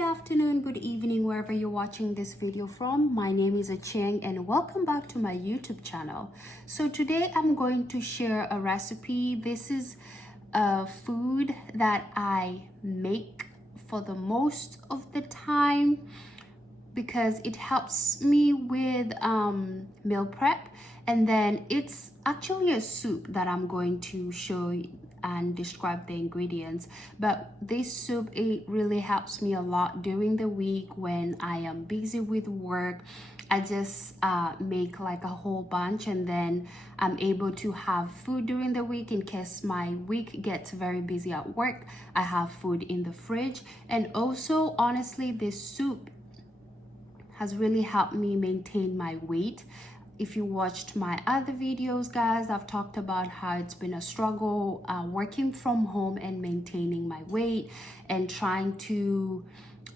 Good afternoon, good evening, wherever you're watching this video from. My name is Acheng and welcome back to my YouTube channel. So today I'm going to share a recipe. This is a food that I make for the most of the time because it helps me with meal prep, and then it's actually a soup that I'm going to show and describe the ingredients. But this soup, it really helps me a lot during the week when I am busy with work. I just make like a whole bunch, and then I'm able to have food during the week in case my week gets very busy at work. I have food in the fridge. And also, honestly, this soup has really helped me maintain my weight. If you watched my other videos, guys, I've talked about how it's been a struggle working from home and maintaining my weight and trying to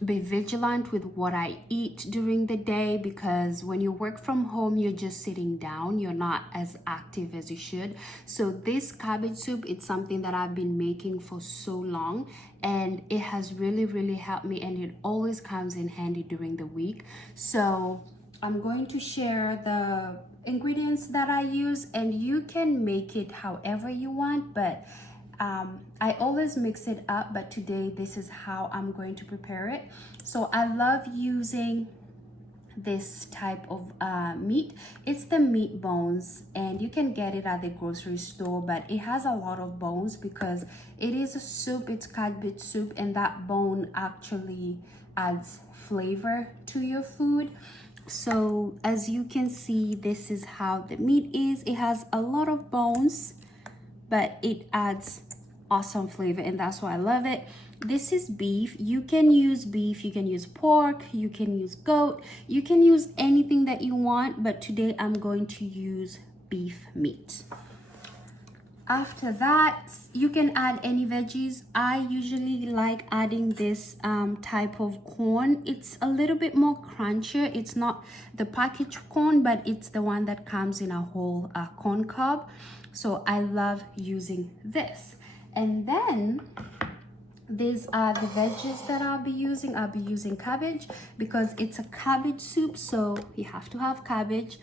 be vigilant with what I eat during the day, because when you work from home, you're just sitting down, you're not as active as you should. So this cabbage soup, it's something that I've been making for so long, and it has really helped me, and it always comes in handy during the week. So I'm going to share the ingredients that I use, and you can make it however you want, but I always mix it up, but today this is how I'm going to prepare it. So I love using this type of meat. It's the meat bones, and you can get it at the grocery store, but it has a lot of bones because it is a soup. It's cabbage soup, and that bone actually adds flavor to your food. So as you can see, this is how the meat is. It has a lot of bones, but it adds awesome flavor, and that's why I love it. This is beef. You can use beef, you can use pork, you can use goat, you can use anything that you want, but today I'm going to use beef meat. After that, you can add any veggies. I usually like adding this type of corn. It's a little bit more crunchier. It's not the packaged corn, but it's the one that comes in a whole corn cob. So I love using this. And then these are the veggies that I'll be using. I'll be using cabbage because it's a cabbage soup, so you have to have cabbage.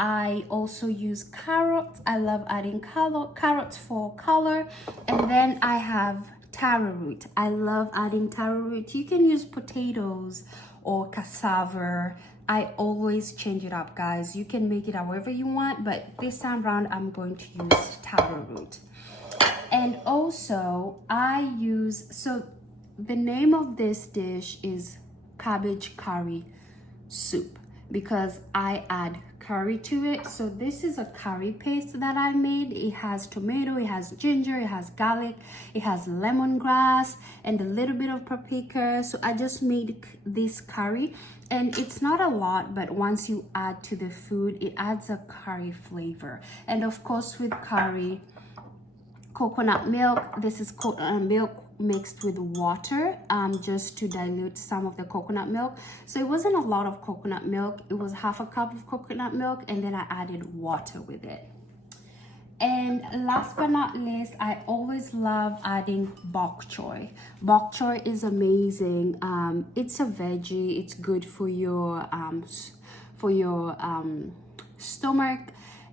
I also use carrots. I love adding carrots for color. And then I have taro root. I love adding taro root. You can use potatoes or cassava. I always change it up, guys. You can make it however you want, but this time around I'm going to use taro root. And also I use, so the name of this dish is cabbage curry soup because I add curry to it. So this is a curry paste that I made. It has tomato, it has ginger, it has garlic, it has lemongrass, and a little bit of paprika. So I just made this curry, and it's not a lot, but once you add to the food, it adds a curry flavor. And of course, with curry, coconut milk. This is coconut milk mixed with water, just to dilute some of the coconut milk. So it wasn't a lot of coconut milk. It was half a cup of coconut milk, and then I added water with it. And last but not least, I always love adding bok choy. Bok choy is amazing. It's a veggie. It's good for your stomach,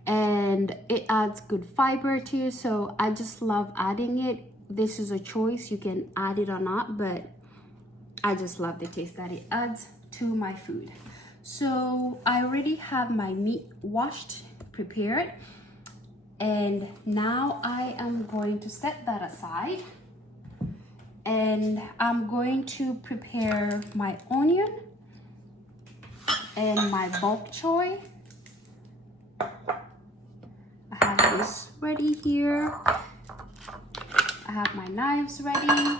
and it adds good fiber too. So I just love adding it. This is a choice, you can add it or not, but I just love the taste that it adds to my food. So I already have my meat washed, prepared, and now I am going to set that aside, and I'm going to prepare my onion and my bok choy. I have this ready here. I have my knives ready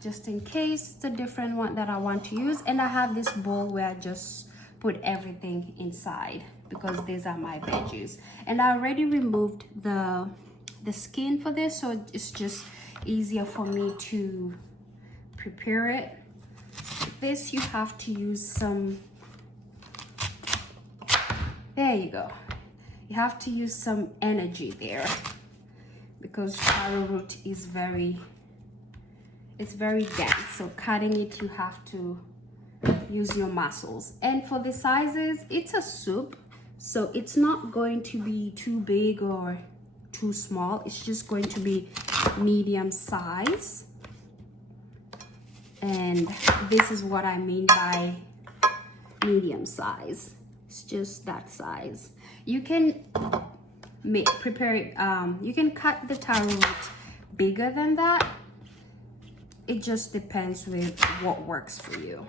just in case it's a different one that I want to use, and I have this bowl where I just put everything inside because these are my veggies, and I already removed the skin for this, so it's just easier for me to prepare it. This you have to use some, there you go, you have to use some energy there because taro root is very it's very dense, so cutting it you have to use your muscles. And for the sizes, it's a soup, so it's not going to be too big or too small. It's just going to be medium size. And this is what I mean by medium size. It's just that size. You can prepare it, you can cut the taro root bigger than that. It just depends with what works for you.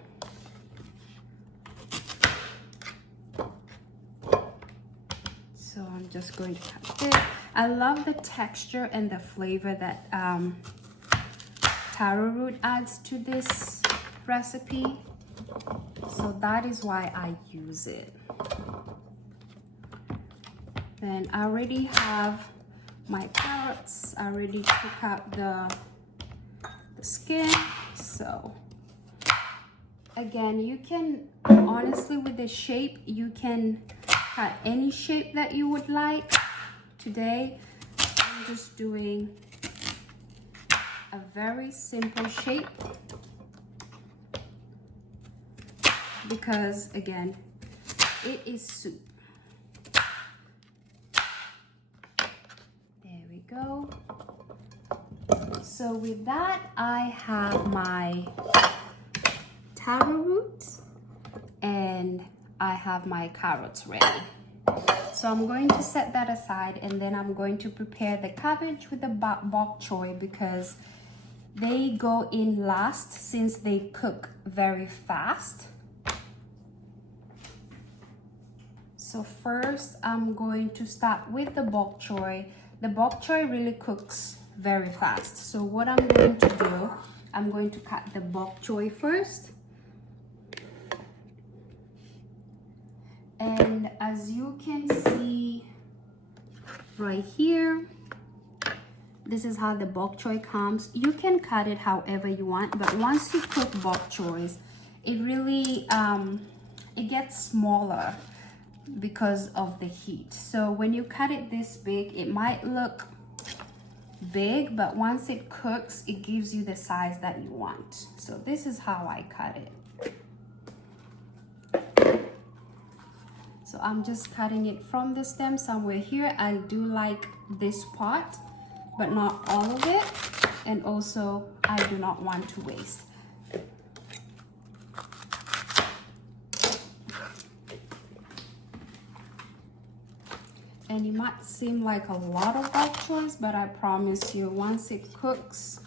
So I'm just going to cut this. I love the texture and the flavor that taro root adds to this recipe. So that is why I use it. Then I already have my carrots. I already took out the skin. So again, you can, honestly, with the shape, you can cut any shape that you would like. Today I'm just doing a very simple shape because again, it is soup. There we go. So with that, I have my taro root and I have my carrots ready. So I'm going to set that aside, and then I'm going to prepare the cabbage with the bok choy because they go in last since they cook very fast. So first I'm going to start with the bok choy. The bok choy really cooks very fast. So what I'm going to do, I'm going to cut the bok choy first. And as you can see right here, this is how the bok choy comes. You can cut it however you want, but once you cook bok choys, it really it gets smaller because of the heat. So when you cut it this big, it might look big, but once it cooks, it gives you the size that you want. So this is how I cut it. So I'm just cutting it from the stem somewhere here. I do like this part, but not all of it. And also, I do not want to waste. And it might seem like a lot of bok choys, but I promise you, once it cooks,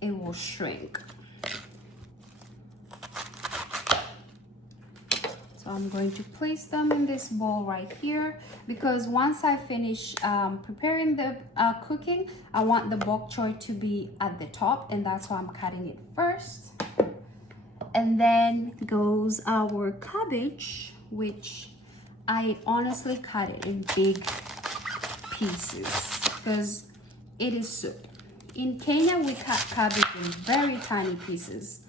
it will shrink. So I'm going to place them in this bowl right here because once I finish preparing the cooking, I want the bok choy to be at the top, and that's why I'm cutting it first. And then goes our cabbage, which I honestly cut it in big pieces because it is soup. In Kenya, we cut cabbage in very tiny pieces,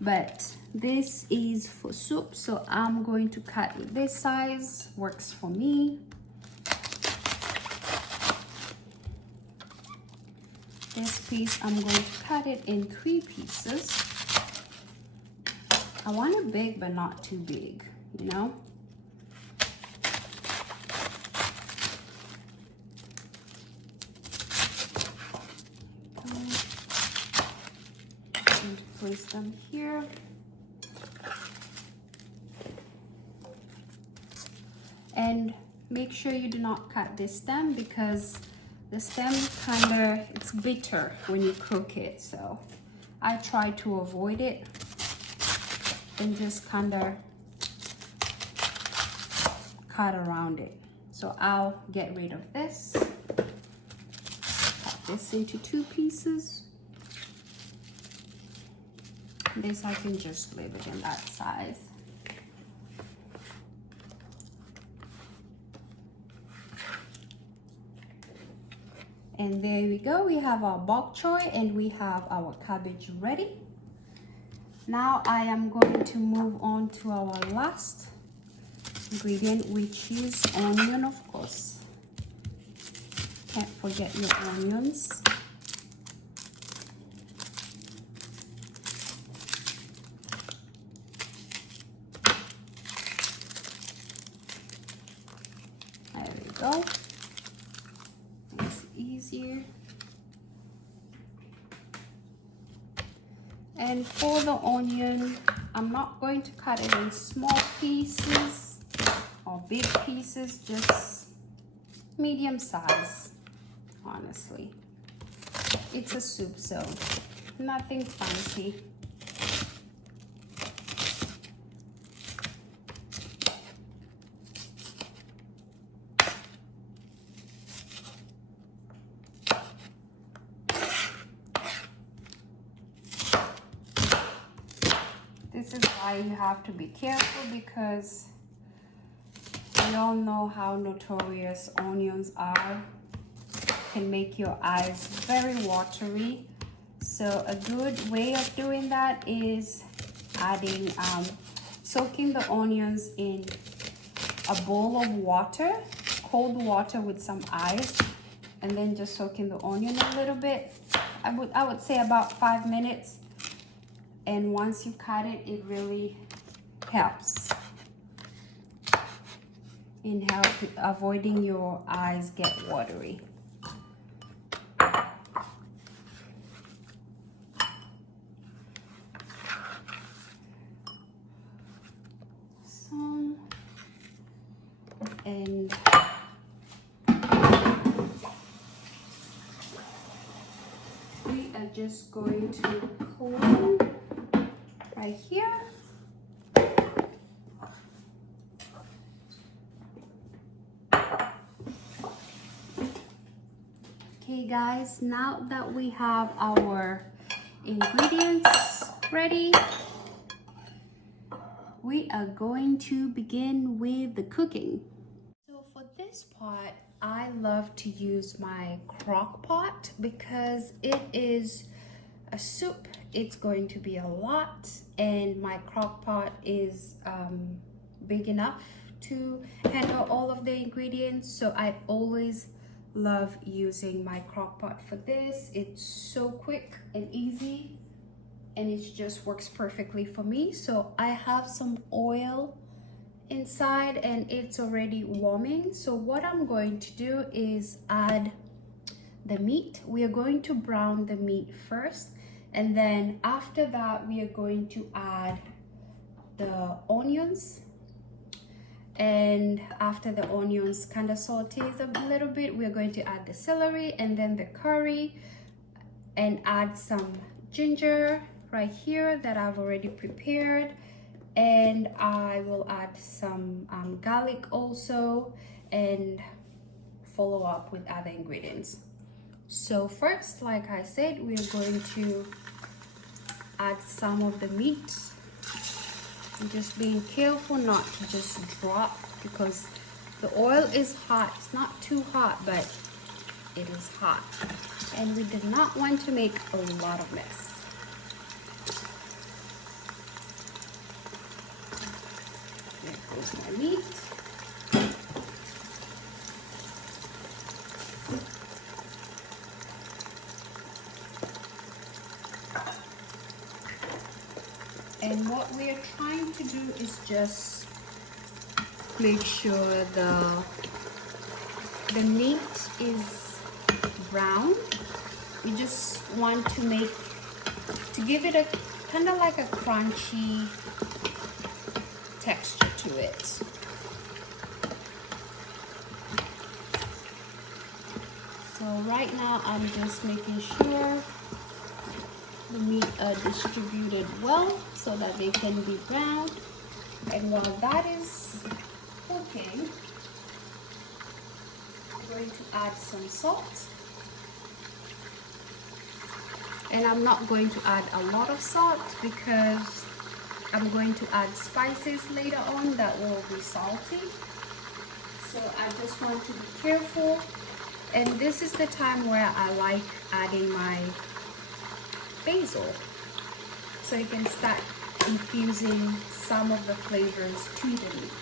but this is for soup, so I'm going to cut it this size, works for me. This piece, I'm going to cut it in 3 pieces. I want it big, but not too big, you know? Place them here. And make sure you do not cut this stem because the stem it's bitter when you cook it. So I try to avoid it and just cut around it. So I'll get rid of this. Cut this into 2 pieces. This I can just leave it in that size. And there we go. We have our bok choy and we have our cabbage ready. Now I am going to move on to our last ingredient, which is onion, of course. Can't forget your onions. And for the onion, I'm not going to cut it in small pieces or big pieces, just medium size, honestly. It's a soup, so nothing fancy. This is why you have to be careful, because we all know how notorious onions are. Can make your eyes very watery. So a good way of doing that is adding, soaking the onions in a bowl of water, cold water with some ice, and then just soaking the onion a little bit. I would say about 5 minutes. And once you cut it, it really helps in avoiding your eyes get watery. And we are just going to clean right here. Okay guys, now that we have our ingredients ready, we are going to begin with the cooking. So for this part, I love to use my crock pot because it is a soup. It's going to be a lot, and my crock pot is big enough to handle all of the ingredients. So I always love using my crock pot for this. It's so quick and easy, and it just works perfectly for me. So I have some oil inside and it's already warming. So what I'm going to do is add the meat. We are going to brown the meat first, and then after that we are going to add the onions. And after the onions kind of sautés a little bit, we're going to add the celery and then the curry, and add some ginger right here that I've already prepared. And I will add some garlic also, and follow up with other ingredients. So first, like I said, we're going to add some of the meat. Just being careful not to just drop, because the oil is hot. It's not too hot, but it is hot, and we did not want to make a lot of mess. There goes my meat. And what we are trying to do is just make sure the meat is brown. We just want to give it a kind of like a crunchy texture to it. So right now I'm just making sure the meat are distributed well so that they can be browned. And while that is cooking, I'm going to add some salt. And I'm not going to add a lot of salt because I'm going to add spices later on that will be salty. So I just want to be careful. And this is the time where I like adding my basil, so you can start infusing some of the flavors to the meat.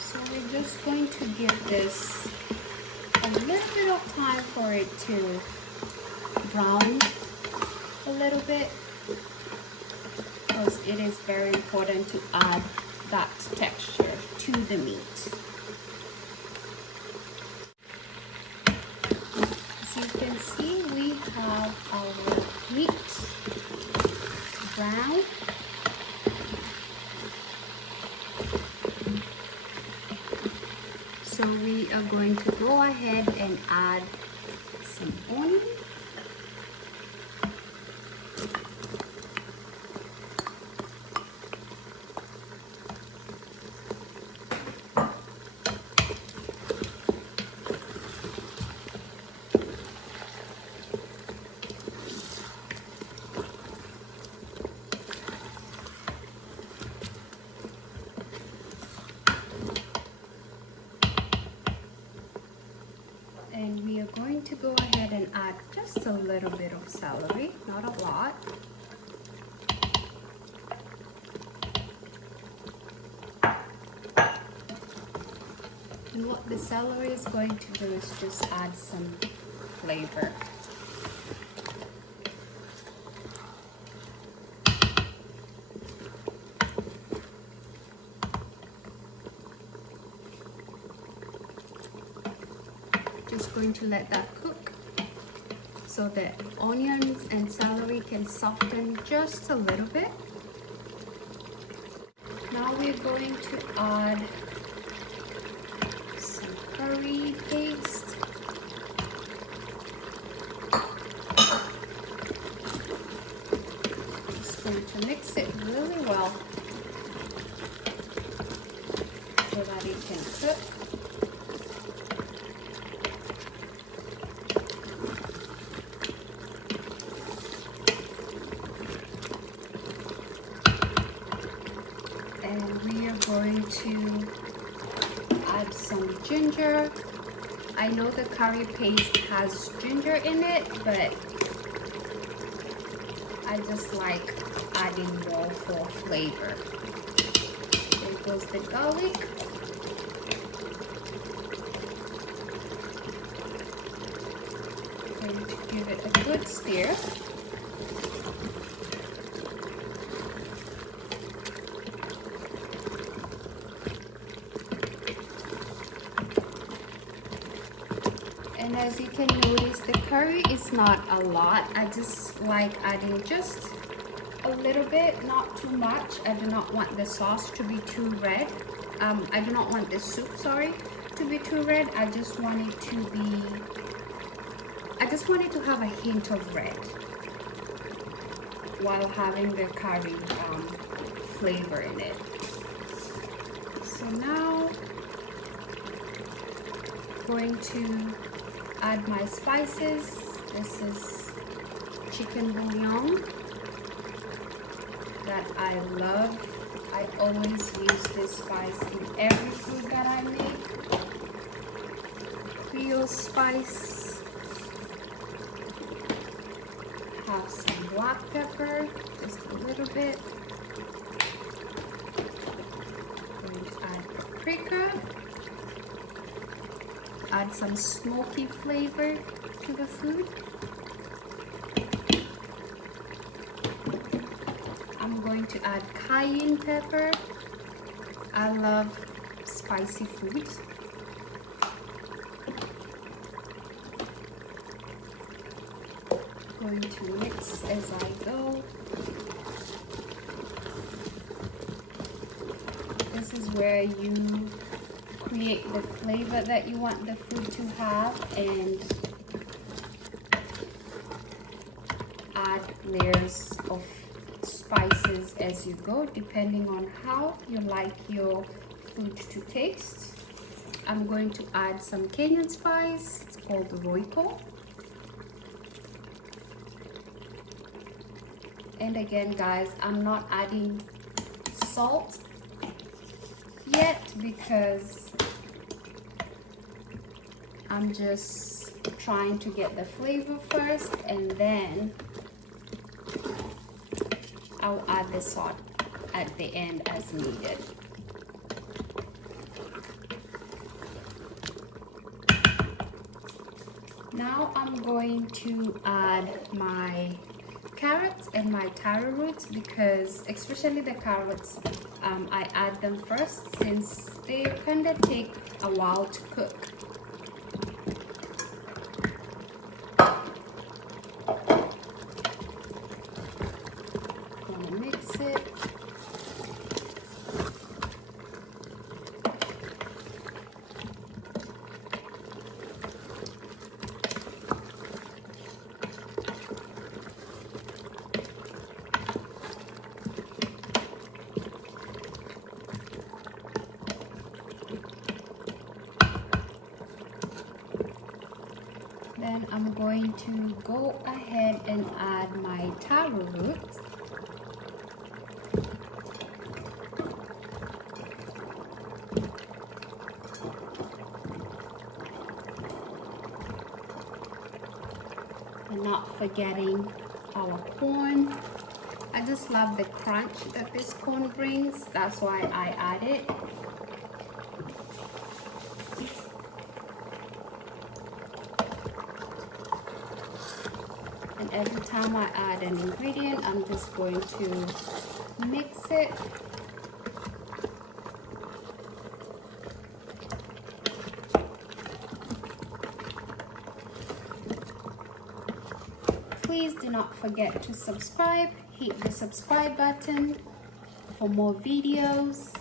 So we're just going to give this a little bit of time for it to brown a little bit, because it is very important to add that texture to the meat. As you can see, we have our meat brown. So we are going to go ahead and add some onion. And we are going to go ahead and add just a little bit of celery, not a lot. And what the celery is going to do is just add some flavor. Just going to let that cook so that onions and celery can soften just a little bit. Now we're going to add some curry paste. Just going to mix it really well so that it can cook. And we are going to add some ginger. I know the curry paste has ginger in it, but I just like adding more for flavor. There goes the garlic. Going to give it a good stir. And as you can notice, the curry is not a lot. I just like adding just a little bit, not too much. I do not want the sauce to be too red. I do not want the soup, sorry, to be too red. I just want it to have a hint of red while having the curry flavor in it. So now going to add my spices. This is chicken bouillon that I love. I always use this spice in every food that I make. Creole spice. Have some black pepper, just a little bit. Going to add paprika. Add some smoky flavor to the food. I'm going to add cayenne pepper. I love spicy food. Going to mix as I go. This is where you create the flavor that you want the food to have and add layers of spices as you go, depending on how you like your food to taste. I'm going to add some Kenyan spice. It's called Royco. And again, guys, I'm not adding salt yet because I'm just trying to get the flavor first, and then I'll add the salt at the end as needed. Now I'm going to add my carrots and my taro roots, because especially the carrots, I add them first since they kind of take a while to cook. Gonna mix it. Then I'm going to go ahead and add my taro roots. And not forgetting our corn. I just love the crunch that this corn brings. That's why I add it. And every time I add an ingredient, I'm just going to mix it. Please do not forget to subscribe. Hit the subscribe button for more videos.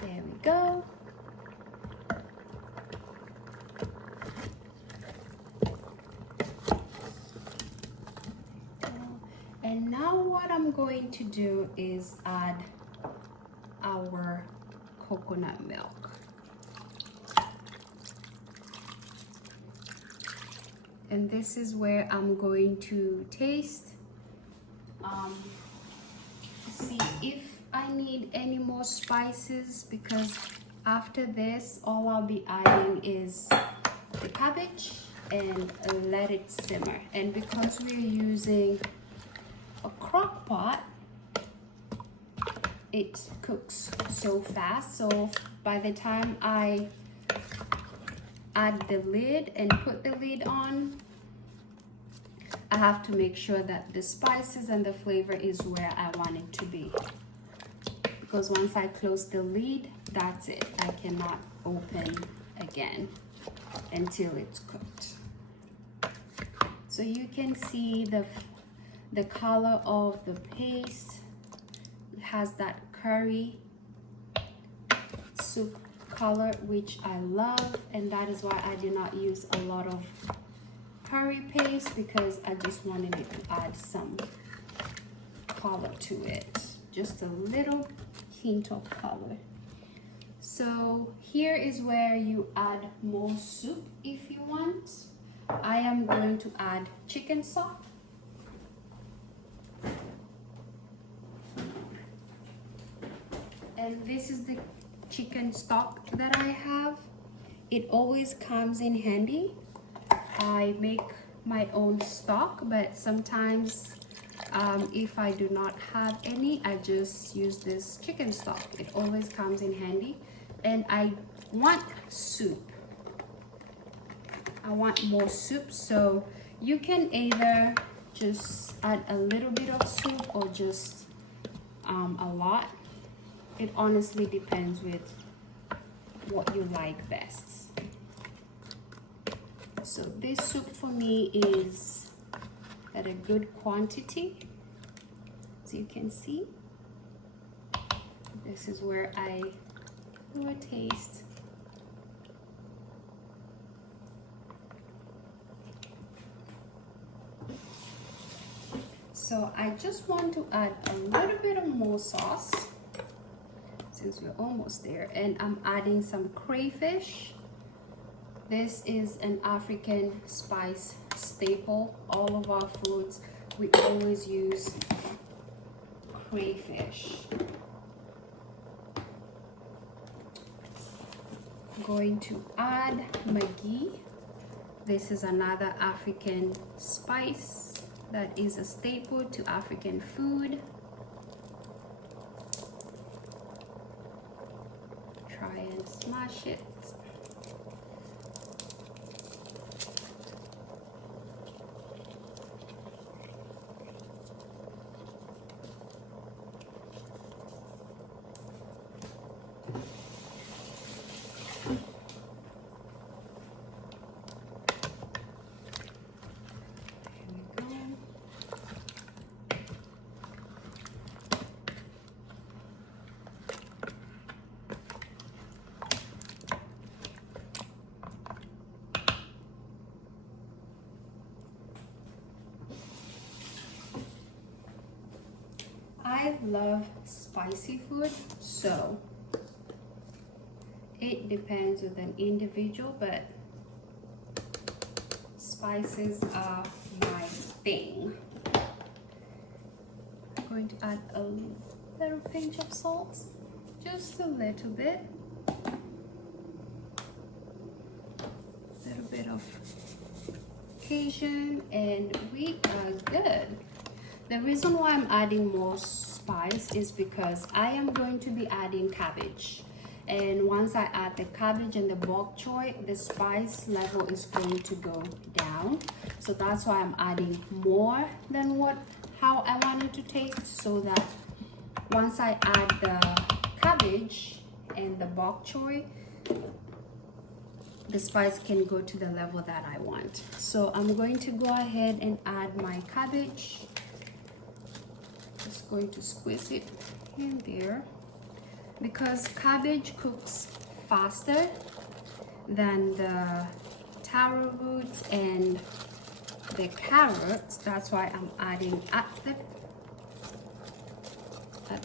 There we go. And now what I'm going to do is add our coconut milk. And this is where I'm going to taste to see if I need any more spices, because after this all I'll be adding is the cabbage and let it simmer. And because we're using a crock pot, it cooks so fast, so by the time I add the lid and put the lid on, I have to make sure that the spices and the flavor is where I want it to be, because once I close the lid, that's it. I cannot open again until it's cooked. So you can see the color of the paste. It has that curry soup color, which I love, and that is why I did not use a lot of curry paste, because I just wanted it to add some color to it, just a little hint of color. So here is where you add more soup if you want. I am going to add chicken stock. And this is the chicken stock that I have. It always comes in handy. I make my own stock, but sometimes if I do not have any, I just use this chicken stock. It always comes in handy. And I want soup. I want more soup, so you can either just add a little bit of soup or just a lot. It honestly depends with what you like best. So this soup for me is at a good quantity, as you can see. This is where I do a taste. So I just want to add a little bit of more sauce since we're almost there, and I'm adding some crayfish. This is an African spice staple. All of our foods, we always use crayfish. I'm going to add maggi. This is another African spice that is a staple to African food. Try and smash it. I love spicy food, so it depends on an individual, but spices are my thing. I'm going to add a little pinch of salt, just a little bit. A little bit of Cajun, and we are good. The reason why I'm adding more spice is because I am going to be adding cabbage. And once I add the cabbage and the bok choy, the spice level is going to go down. So that's why I'm adding more than how I want it to taste, so that once I add the cabbage and the bok choy, the spice can go to the level that I want. So I'm going to go ahead and add my cabbage. Just going to squeeze it in there, because cabbage cooks faster than the taro roots and the carrots. That's why I'm adding at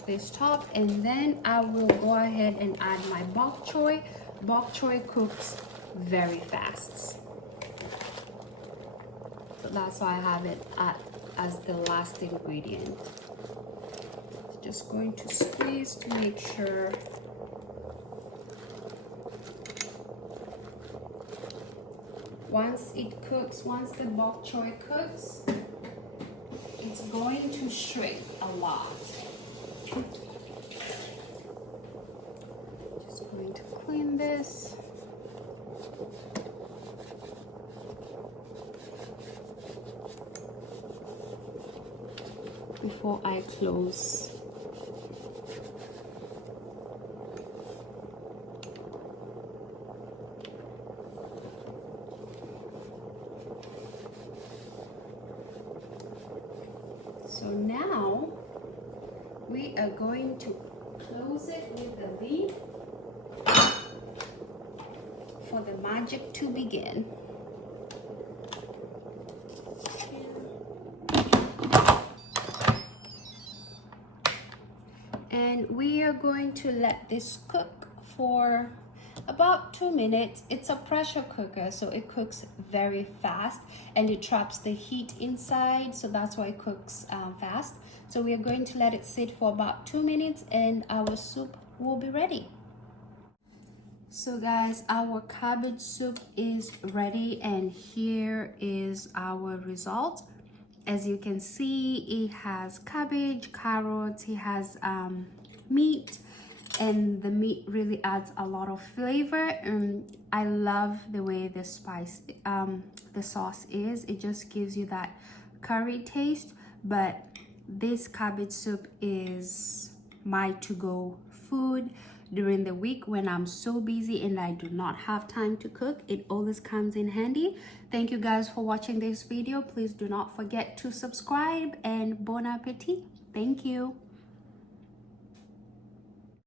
this top, and then I will go ahead and add my bok choy. Bok choy cooks very fast, so that's why I have it as the last ingredient. Just going to squeeze to make sure. Once it cooks, once the bok choy cooks, it's going to shrink a lot. Just going to clean this. Before I close. So now we are going to close it with the lid for the magic to begin. And we are going to let this cook for about 2 minutes. It's a pressure cooker, so it cooks very fast and it traps the heat inside, so that's why it cooks fast. So we are going to let it sit for about 2 minutes and our soup will be ready. So guys, our cabbage soup is ready, and here is our result. As you can see, it has cabbage, carrots, it has meat, and the meat really adds a lot of flavor. And I love the way the sauce is. It just gives you that curry taste. But this cabbage soup is my to-go food during the week when I'm so busy and I do not have time to cook. It always comes in handy. Thank you guys for watching this video. Please do not forget to subscribe, and bon appetit. Thank you.